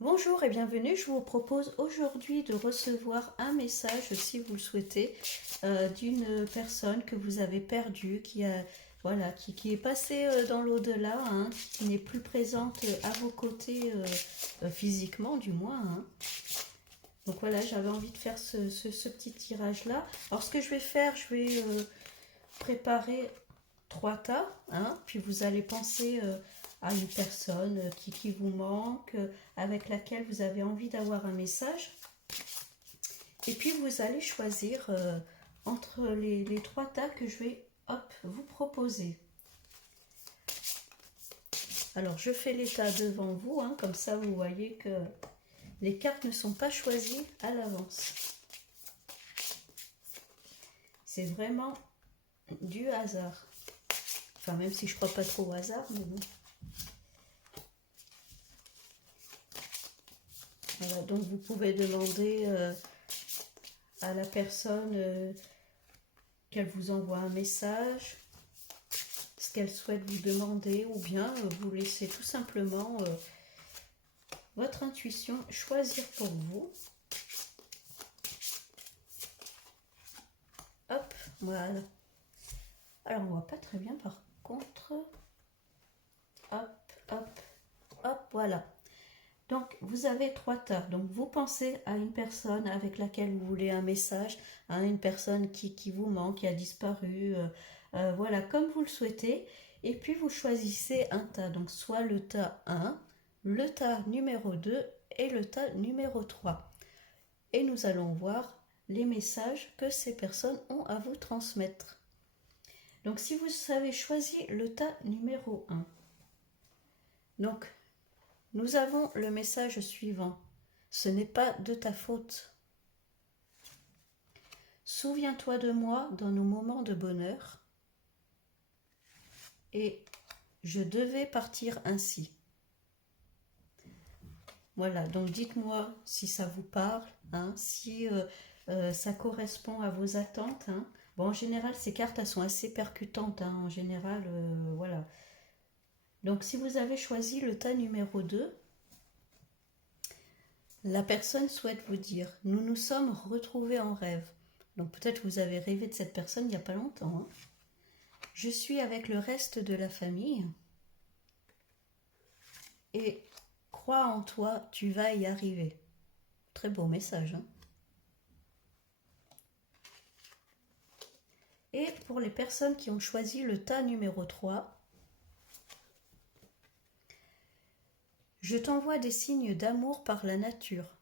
Bonjour et bienvenue, je vous propose aujourd'hui de recevoir un message, si vous le souhaitez, d'une personne que vous avez perdue, qui est passée dans l'au-delà, hein, qui n'est plus présente à vos côtés physiquement du moins, hein. Donc voilà, j'avais envie de faire ce petit tirage-là. Alors ce que je vais faire, je vais préparer 3 tas, hein, puis vous allez penser à une personne qui vous manque, avec laquelle vous avez envie d'avoir un message. Et puis vous allez choisir entre les 3 tas que je vais vous proposer. Alors je fais les tas devant vous, hein, comme ça vous voyez que les cartes ne sont pas choisies à l'avance. C'est vraiment du hasard. Enfin, même si je ne crois pas trop au hasard, mais bon. Voilà, donc vous pouvez demander à la personne qu'elle vous envoie un message, ce qu'elle souhaite vous demander, ou bien vous laissez tout simplement votre intuition choisir pour vous. Hop, voilà. Alors on voit pas très bien par contre. Hop, hop, hop, voilà. Donc, vous avez 3 tas. Donc, vous pensez à une personne avec laquelle vous voulez un message, à une personne qui vous manque, qui a disparu, voilà, comme vous le souhaitez. Et puis, vous choisissez un tas. Donc, soit le tas 1, le tas numéro 2 et le tas numéro 3. Et nous allons voir les messages que ces personnes ont à vous transmettre. Donc, si vous avez choisi le tas numéro 1, donc, nous avons le message suivant. Ce n'est pas de ta faute. Souviens-toi de moi dans nos moments de bonheur. Et je devais partir ainsi. Voilà, donc dites-moi si ça vous parle, hein, si ça correspond à vos attentes, hein. Bon, en général, ces cartes, elles sont assez percutantes, hein, en général, voilà. Donc, si vous avez choisi le tas numéro 2, la personne souhaite vous dire « Nous nous sommes retrouvés en rêve ». Donc peut-être vous avez rêvé de cette personne il n'y a pas longtemps, hein. Je suis avec le reste de la famille et crois en toi, tu vas y arriver. Très beau message, hein. Et pour les personnes qui ont choisi le tas numéro 3, je t'envoie des signes d'amour par la nature.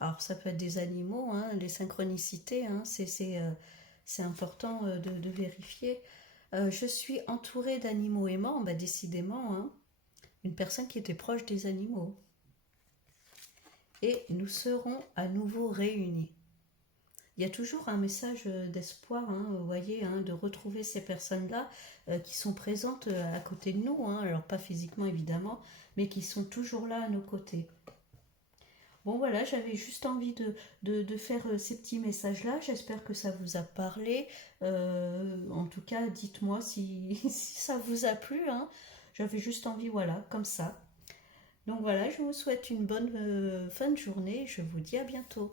Alors ça peut être des animaux, hein, les synchronicités, hein, c'est important de vérifier. Je suis entourée d'animaux aimants, bah décidément, hein, une personne qui était proche des animaux. Et nous serons à nouveau réunis. Il y a toujours un message d'espoir, hein, vous voyez, hein, de retrouver ces personnes-là qui sont présentes à côté de nous, hein, alors pas physiquement évidemment, mais qui sont toujours là à nos côtés. Bon voilà, j'avais juste envie de faire ces petits messages-là. J'espère que ça vous a parlé. En tout cas, dites-moi si, si ça vous a plu, hein. J'avais juste envie, voilà, comme ça. Donc voilà, je vous souhaite une bonne fin de journée. Je vous dis à bientôt.